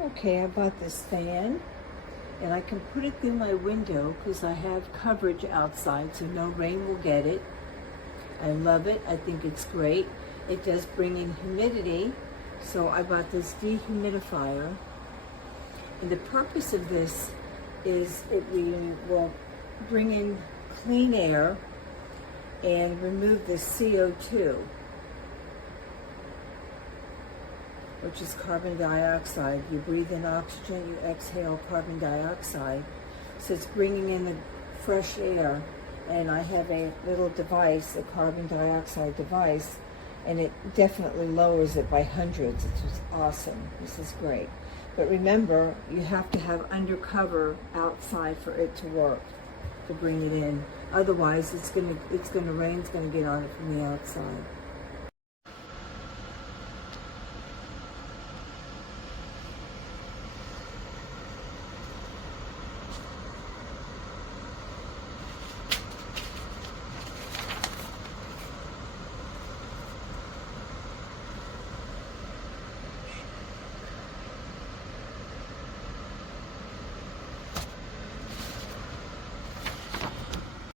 Okay, I bought this fan and I can put it through my window because I have coverage outside so no rain will get it. I love it. I think it's great. It does bring in humidity, so I bought this dehumidifier. And the purpose of this is it will bring in clean air and remove the CO2, which is carbon dioxide. You breathe in oxygen, you exhale carbon dioxide. So it's bringing in the fresh air. And I have a little device, a carbon dioxide device, and it definitely lowers it by hundreds. It's just awesome. This is great. But remember, you have to have undercover outside for it to work, to bring it in. Otherwise, it's gonna rain. It's gonna get on it from the outside.